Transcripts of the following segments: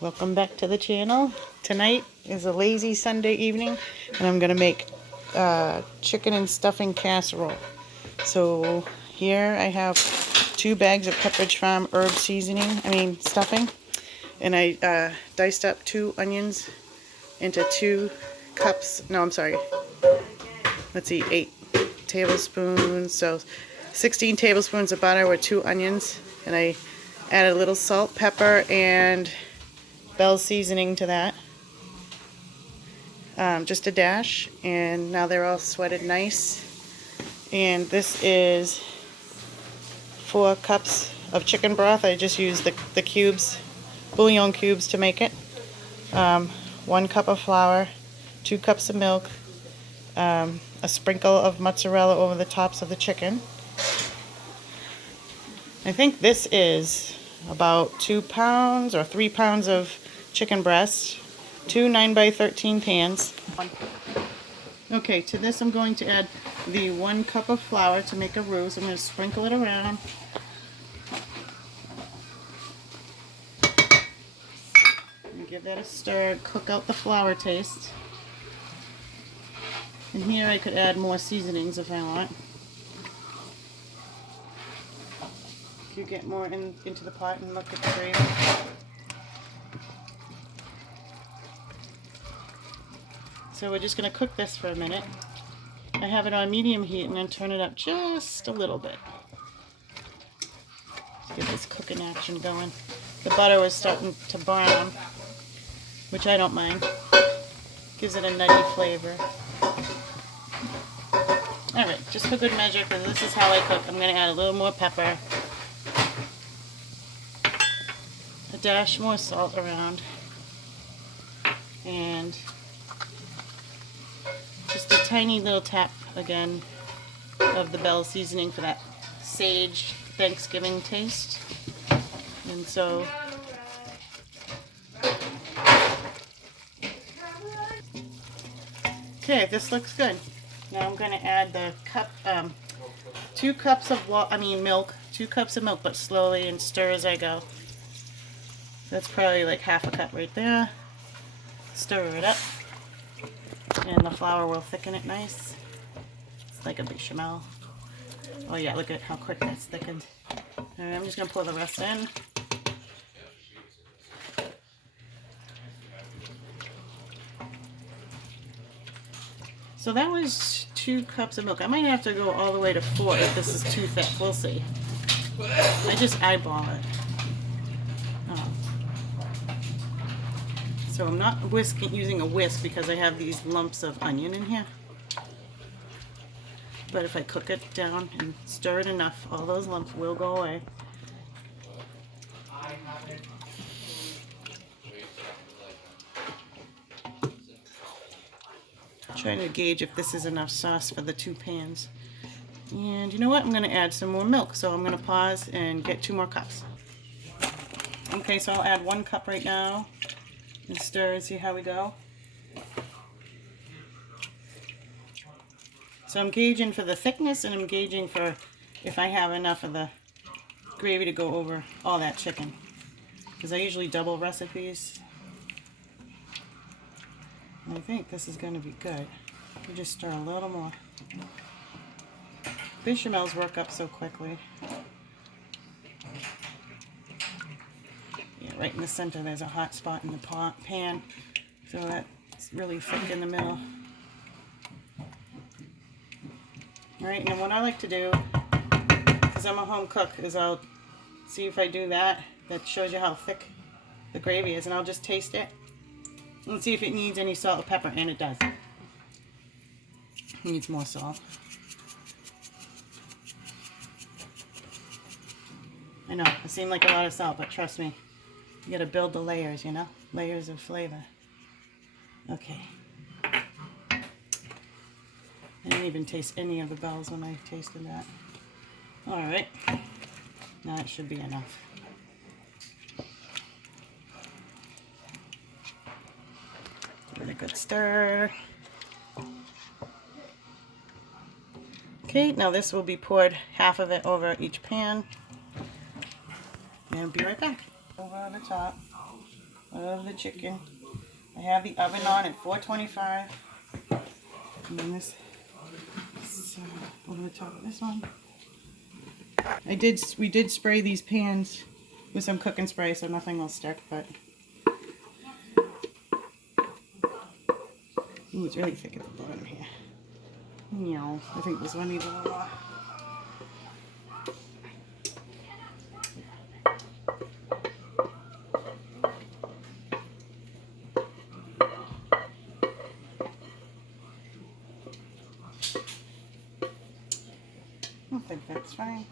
Welcome back to the channel. Tonight is a lazy Sunday evening and I'm gonna make chicken and stuffing casserole. So here I have 2 bags of Pepperidge Farm herb stuffing, and I diced up 2 onions into 2 cups, no I'm sorry, let's see, 8 tablespoons, so 16 tablespoons of butter with 2 onions, and I added a little salt, pepper, and Bell's seasoning to that, just a dash, and now they're all sweated nice. And this is 4 cups of chicken broth. I just used the cubes, bouillon cubes, to make it. 1 cup of flour, 2 cups of milk, a sprinkle of mozzarella over the tops of the chicken. I think this is about 2 pounds or 3 pounds of chicken breast, 2 9x13 pans. Okay, to this I'm going to add the 1 cup of flour to make a roux. So I'm going to sprinkle it around. And give that a stir, cook out the flour taste. And here I could add more seasonings if I want. If you get more into the pot and look at the gravy. So we're just going to cook this for a minute. I have it on medium heat and then turn it up just a little bit. Let's get this cooking action going. The butter is starting to brown, which I don't mind. Gives it a nutty flavor. Alright, just for good measure, because this is how I cook, I'm going to add a little more pepper. A dash more salt around. And just a tiny little tap again of the Bell seasoning for that sage Thanksgiving taste. And so okay, this looks good. Now I'm going to add the 2 cups of milk, 2 cups of milk, but slowly, and stir as I go. That's probably like half a cup right there. Stir it up. And the flour will thicken it nice. It's like a bechamel. Oh yeah, look at how quick that's thickened. And I'm just going to pour the rest in. So that was 2 cups of milk. I might have to go all the way to 4 if this is too thick. We'll see. I just eyeball it. Oh. So I'm not using a whisk because I have these lumps of onion in here. But if I cook it down and stir it enough, all those lumps will go away. Trying to gauge if this is enough sauce for the 2 pans. And you know what? I'm going to add some more milk. So I'm going to pause and get 2 more cups. Okay, so I'll add 1 cup right now. And stir and see how we go. So I'm gauging for the thickness, and I'm gauging for if I have enough of the gravy to go over all that chicken, because I usually double recipes. And I think this is going to be good. You just stir a little more. Bechamels work up so quickly. Right in the center there's a hot spot in the pan, so that's really thick in the middle. Alright, and what I like to do, because I'm a home cook, is I'll see if I do that. That shows you how thick the gravy is, and I'll just taste it and see if it needs any salt or pepper, and it does. It needs more salt. I know, it seemed like a lot of salt, but trust me. You gotta build the layers, you know? Layers of flavor. Okay. I didn't even taste any of the bells when I tasted that. Alright. Now it should be enough. Give it a good stir. Okay, now this will be poured, half of it over each pan. And I'll be right back. Over on the top. of the chicken. I have the oven on at 425. And then this over the top of this one. We did spray these pans with some cooking spray so nothing will stick, but ooh, it's really thick at the bottom here. No, I think this one needs a little more. I think that's fine.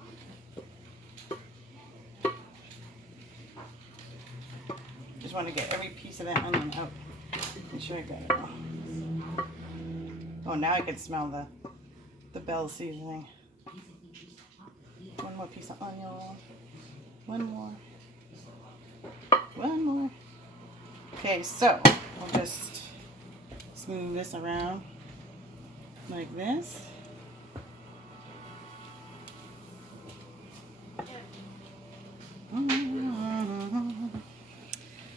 Just want to get every piece of that onion out. Make sure I got it all. Oh, now I can smell the bell seasoning. One more piece of onion. One more. One more. Okay, so we'll just smooth this around like this.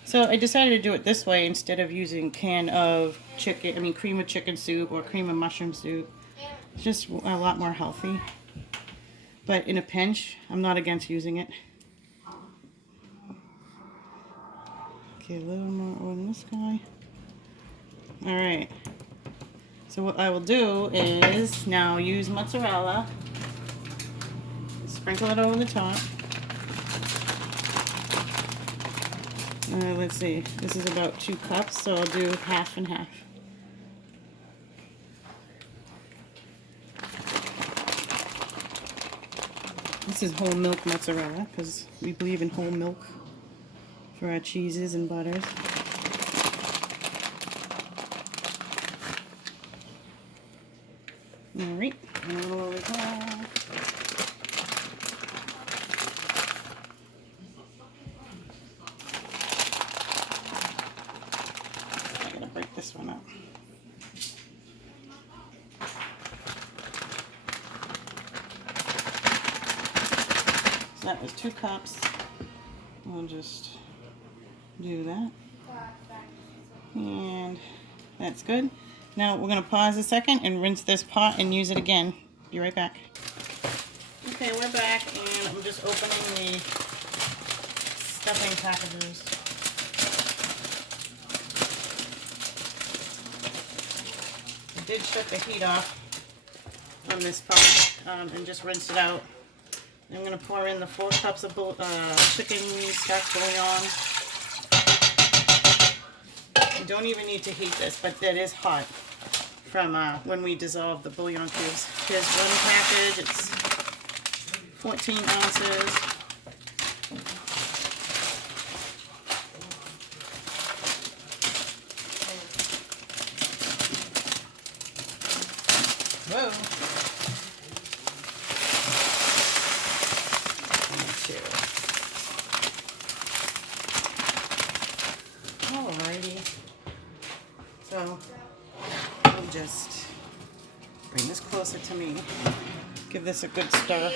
So I decided to do it this way instead of using cream of chicken soup or cream of mushroom soup. It's just a lot more healthy. But in a pinch, I'm not against using it. Okay, a little more on this guy. Alright. So what I will do is now use mozzarella. Sprinkle it over the top. Let's see, this is about 2 cups, so I'll do half and half. This is whole milk mozzarella, because we believe in whole milk for our cheeses and butters. Alright, a little over top. This one up. So that was 2 cups. We'll just do that. And that's good. Now we're going to pause a second and rinse this pot and use it again. Be right back. Okay, we're back and I'm just opening the stuffing packages. I did shut the heat off on this pot and just rinse it out. I'm going to pour in the 4 cups of chicken stock bouillon. You don't even need to heat this, but that is hot from when we dissolved the bouillon cubes. Here's one package. It's 14 ounces. Whoa. Alrighty. So I'll just bring this closer to me. Give this a good stir.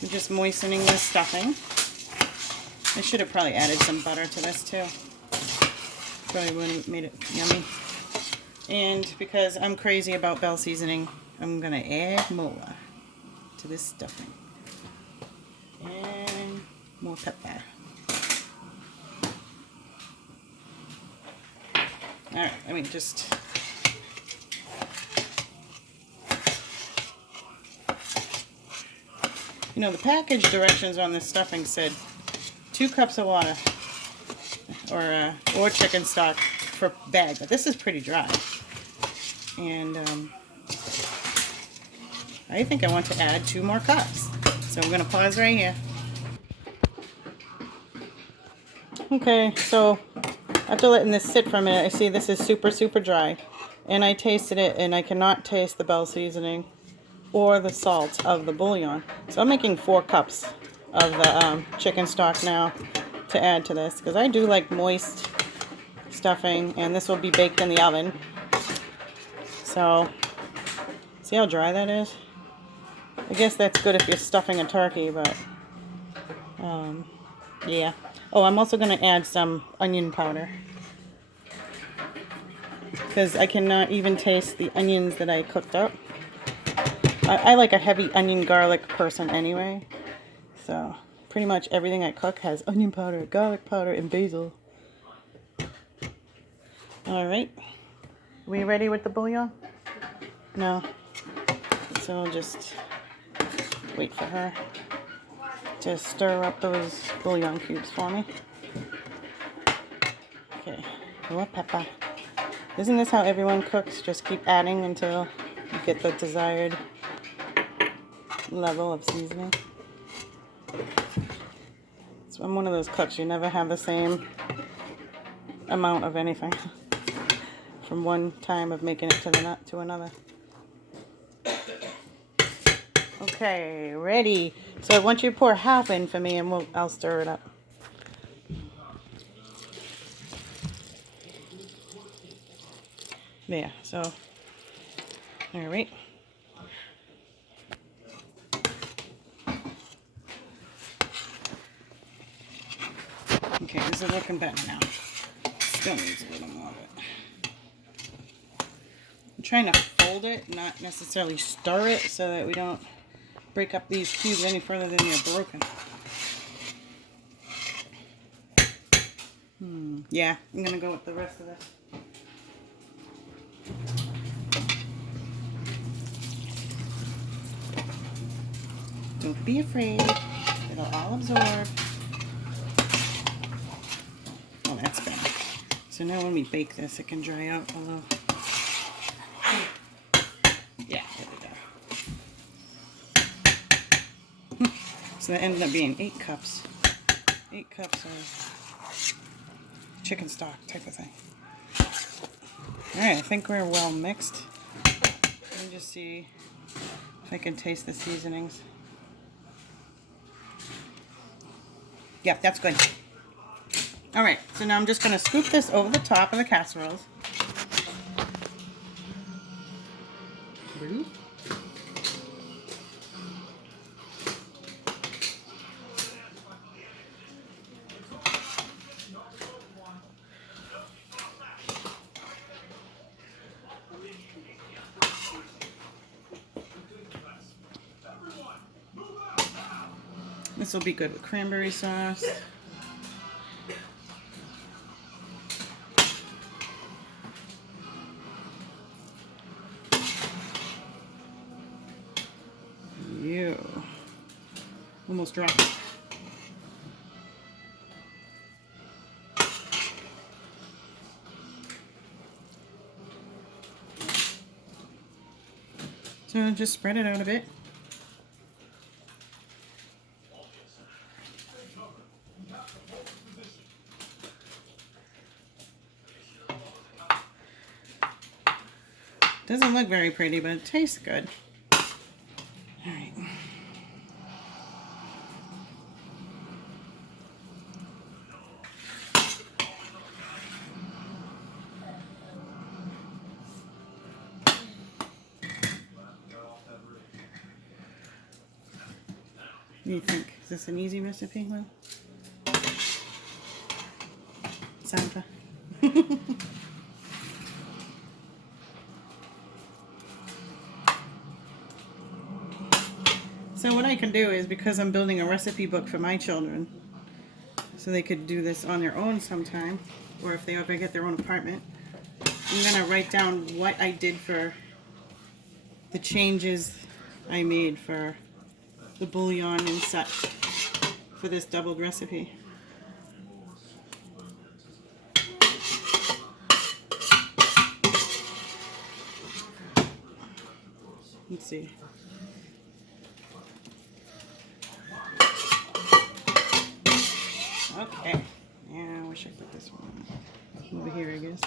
I'm just moistening the stuffing. I should have probably added some butter to this too. Probably would have made it yummy. And because I'm crazy about bell seasoning, I'm going to add more to this stuffing. And more pepper. Alright, let me just... You know, the package directions on this stuffing said 2 cups of water or chicken stock per bag, but this is pretty dry. And I think I want to add 2 more cups. So I'm going to pause right here. Okay, so after letting this sit for a minute, I see this is super, super dry. And I tasted it, and I cannot taste the bell seasoning or the salt of the bouillon. So I'm making 4 cups of the chicken stock now to add to this, because I do like moist stuffing, and this will be baked in the oven. So, see how dry that is? I guess that's good if you're stuffing a turkey, but Yeah. Oh, I'm also going to add some onion powder, because I cannot even taste the onions that I cooked up. I like a heavy onion garlic person anyway. So pretty much everything I cook has onion powder, garlic powder, and basil. Alright. We ready with the bouillon? No. So I'll just wait for her to stir up those bouillon cubes for me. Okay. Oh, pepper. Isn't this how everyone cooks? Just keep adding until you get the desired level of seasoning. So I'm one of those cooks, you never have the same amount of anything from one time of making it to another. Okay, ready. So I want you to pour half in for me, and I'll stir it up. There, so, all right. Okay, this is looking better now. Still needs a little more of it. I'm trying to fold it, not necessarily stir it, so that we don't break up these cubes any further than they're broken. Yeah, I'm gonna go with the rest of this. Don't be afraid, it'll all absorb. Oh, that's better. So now when we bake this, it can dry out a little. Yeah, there we go. So that ended up being 8 cups. 8 cups of chicken stock type of thing. Alright, I think we're well mixed. Let me just see if I can taste the seasonings. Yep, that's good. Alright, so now I'm just going to scoop this over the top of the casseroles. This will be good with cranberry sauce. Ew. Almost dropped it. So just spread it out a bit. Doesn't look very pretty, but it tastes good. Alright. What do you think? Is this an easy recipe, Will? Santa? So what I can do is, because I'm building a recipe book for my children, so they could do this on their own sometime, or if they ever get their own apartment, I'm going to write down what I did for the changes I made for the bouillon and such for this doubled recipe. Let's see. Okay. Yeah, I wish I put this one over here, I guess.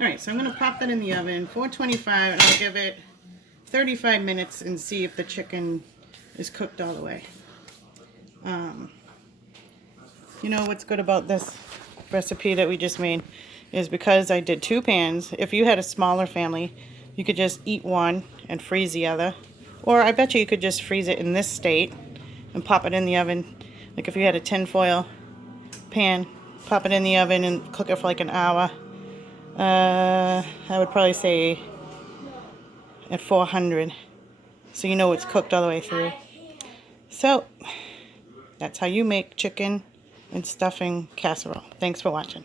Alright, so I'm going to pop that in the oven, 425, and I'll give it 35 minutes and see if the chicken is cooked all the way. You know what's good about this recipe that we just made is because I did 2 pans. If you had a smaller family, you could just eat one and freeze the other. Or I bet you could just freeze it in this state and pop it in the oven. Like if you had a tin foil pan, pop it in the oven, and cook it for like an hour. I would probably say at 400, so you know it's cooked all the way through. So that's how you make chicken and stuffing casserole. Thanks for watching.